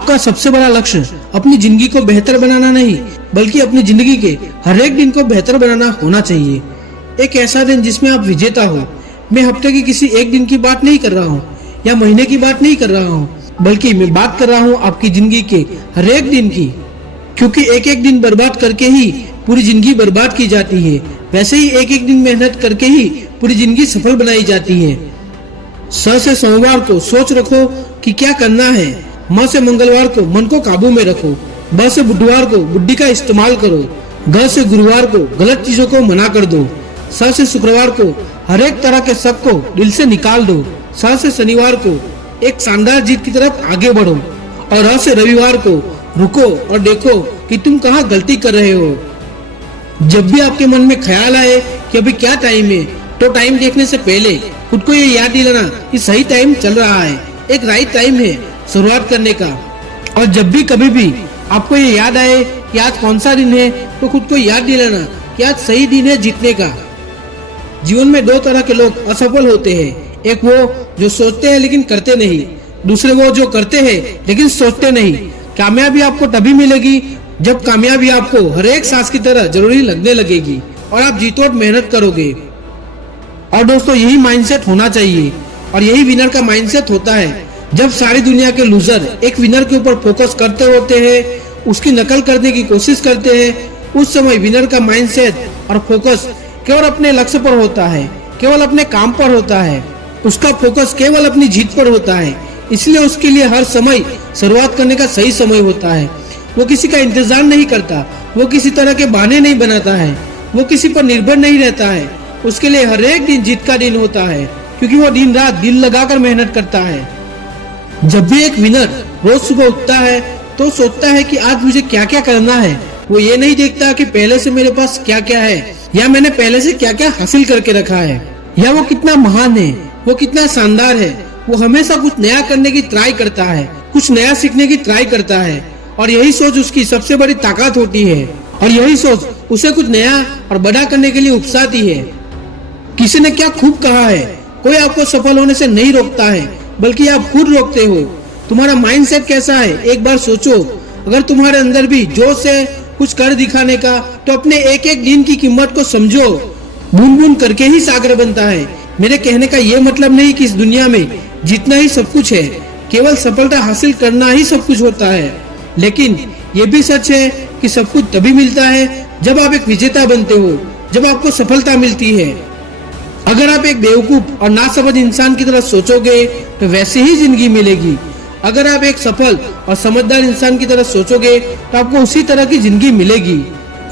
आपका सबसे बड़ा लक्ष्य अपनी जिंदगी को बेहतर बनाना नहीं, बल्कि अपनी जिंदगी के हर एक दिन को बेहतर बनाना होना चाहिए। एक ऐसा दिन जिसमें आप विजेता हो। मैं हफ्ते की किसी एक दिन की बात नहीं कर रहा हूँ या महीने की बात नहीं कर रहा हूँ, बल्कि मैं बात कर रहा हूँ आपकी जिंदगी के हर एक दिन की। क्योंकि एक एक दिन बर्बाद करके ही पूरी जिंदगी बर्बाद की जाती है, वैसे ही एक एक दिन मेहनत करके ही पूरी जिंदगी सफल बनाई जाती है। स से सोमवार को सोच रखो कि क्या करना है। म से मंगलवार को मन को काबू में रखो। ब से बुधवार को बुद्धि का इस्तेमाल करो। ग से गुरुवार को गलत चीजों को मना कर दो। स से शुक्रवार को हर एक तरह के शक को दिल से निकाल दो। स से शनिवार को एक शानदार जीत की तरफ आगे बढ़ो। और र से रविवार को रुको और देखो कि तुम कहाँ गलती कर रहे हो। जब भी आपके मन में ख्याल आए कि अभी क्या टाइम है, तो टाइम देखने से पहले खुद को ये याद दिलाना कि सही टाइम चल रहा है, एक राइट टाइम है शुरुआत करने का। और जब भी कभी भी आपको ये याद आए कि आज कौन सा दिन है, तो खुद को याद दिलाना कि आज सही दिन है जीतने का। जीवन में दो तरह के लोग असफल होते हैं, एक वो जो सोचते हैं लेकिन करते नहीं, दूसरे वो जो करते हैं लेकिन सोचते नहीं। कामयाबी आपको तभी मिलेगी जब कामयाबी आपको हर एक सांस की तरह जरूरी लगने लगेगी और आप जी तोड़ मेहनत करोगे। और दोस्तों, यही माइंडसेट होना चाहिए और यही विनर का माइंडसेट होता है। जब सारी दुनिया के लूजर एक विनर के ऊपर फोकस करते होते हैं, उसकी नकल करने की कोशिश करते हैं, उस समय विनर का माइंडसेट और फोकस केवल अपने लक्ष्य पर होता है, केवल अपने काम पर होता है। उसका फोकस केवल अपनी जीत पर होता है। इसलिए उसके लिए हर समय शुरुआत करने का सही समय होता है। वो किसी का इंतजार नहीं करता, वो किसी तरह के बहाने नहीं बनाता है, वो किसी पर निर्भर नहीं रहता है। उसके लिए हर एक दिन जीत का दिन होता है, क्योंकि वो दिन रात दिल लगाकर मेहनत करता है। जब भी एक विनर रोज सुबह उठता है तो सोचता है कि आज मुझे क्या क्या करना है। वो ये नहीं देखता कि पहले से मेरे पास क्या क्या है, या मैंने पहले से क्या क्या हासिल करके रखा है, या वो कितना महान है, वो कितना शानदार है। वो हमेशा कुछ नया करने की ट्राई करता है, कुछ नया सीखने की ट्राई करता है, और यही सोच उसकी सबसे बड़ी ताकत होती है। और यही सोच उसे कुछ नया और बड़ा करने के लिए उकसाती है। किसी ने क्या खूब कहा है, कोई आपको सफल होने से नहीं रोकता है, बल्कि आप खुद रोकते हो। तुम्हारा माइंडसेट कैसा है, एक बार सोचो। अगर तुम्हारे अंदर भी जोश है कुछ कर दिखाने का, तो अपने एक एक दिन की कीमत को समझो। बूंद बूंद करके ही सागर बनता है। मेरे कहने का ये मतलब नहीं कि इस दुनिया में जीतना ही सब कुछ है, केवल सफलता हासिल करना ही सब कुछ होता है। लेकिन ये भी सच है कि सब कुछ तभी मिलता है जब आप एक विजेता बनते हो, जब आपको सफलता मिलती है। अगर आप एक बेवकूफ और नासमझ इंसान की तरह सोचोगे तो वैसे ही जिंदगी मिलेगी। अगर आप एक सफल और समझदार इंसान की तरह सोचोगे तो आपको उसी तरह की जिंदगी मिलेगी।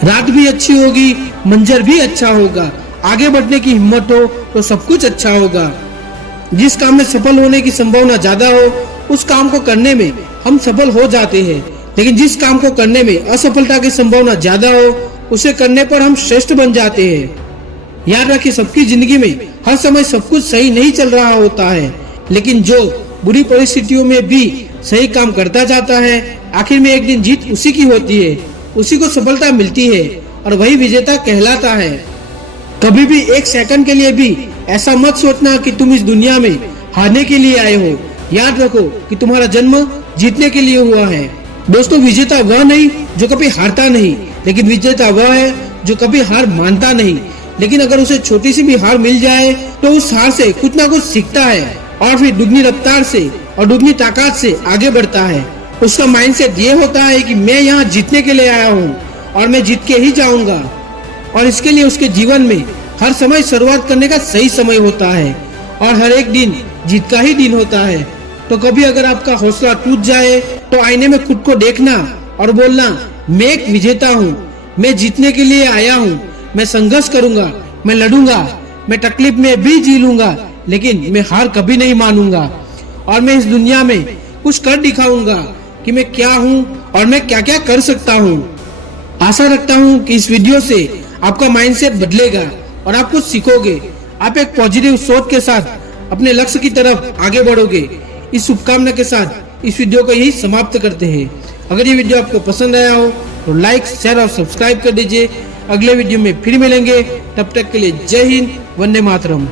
रात भी अच्छी होगी, मंजर भी अच्छा होगा, आगे बढ़ने की हिम्मत हो तो सब कुछ अच्छा होगा। जिस काम में सफल होने की संभावना ज्यादा हो, उस काम को करने में हम सफल हो जाते हैं। लेकिन जिस काम को करने में असफलता की संभावना ज्यादा हो, उसे करने पर हम श्रेष्ठ बन जाते हैं। याद रखिए, सबकी जिंदगी में हर समय सब कुछ सही नहीं चल रहा होता है, लेकिन जो बुरी परिस्थितियों में भी सही काम करता जाता है, आखिर में एक दिन जीत उसी की होती है, उसी को सफलता मिलती है और वही विजेता कहलाता है। कभी भी एक सेकंड के लिए भी ऐसा मत सोचना कि तुम इस दुनिया में हारने के लिए आए हो। याद रखो कि तुम्हारा जन्म जीतने के लिए हुआ है। दोस्तों, विजेता वह नहीं जो कभी हारता नहीं, लेकिन विजेता वह है जो कभी हार मानता नहीं, लेकिन अगर उसे छोटी सी भी हार मिल जाए तो उस हार से कुछ ना कुछ सीखता है और फिर दुगनी रफ्तार से और दुगनी ताकत से आगे बढ़ता है। उसका माइंडसेट ये होता है कि मैं यहाँ जीतने के लिए आया हूँ और मैं जीत के ही जाऊंगा। और इसके लिए उसके जीवन में हर समय शुरुआत करने का सही समय होता है और हर एक दिन जीत का ही दिन होता है। तो कभी अगर आपका हौसला टूट जाए तो आईने में खुद को देखना और बोलना, मैं एक विजेता हूँ, मैं जीतने के लिए आया हूँ, मैं संघर्ष करूंगा, मैं लड़ूंगा, मैं तकलीफ में भी जी लूंगा, लेकिन मैं हार कभी नहीं मानूंगा। और मैं इस दुनिया में कुछ कर दिखाऊंगा कि मैं क्या हूँ और मैं क्या क्या कर सकता हूँ। आशा रखता हूँ कि इस वीडियो से आपका माइंडसेट बदलेगा और आप कुछ सीखोगे। आप एक पॉजिटिव सोच के साथ अपने लक्ष्य की तरफ आगे बढ़ोगे। इस शुभकामना के साथ इस वीडियो को यही समाप्त करते हैं। अगर ये वीडियो आपको पसंद आया हो तो लाइक, शेयर और सब्सक्राइब कर दीजिए। अगले वीडियो में फिर मिलेंगे, तब तक के लिए जय हिंद, वंदे मातरम।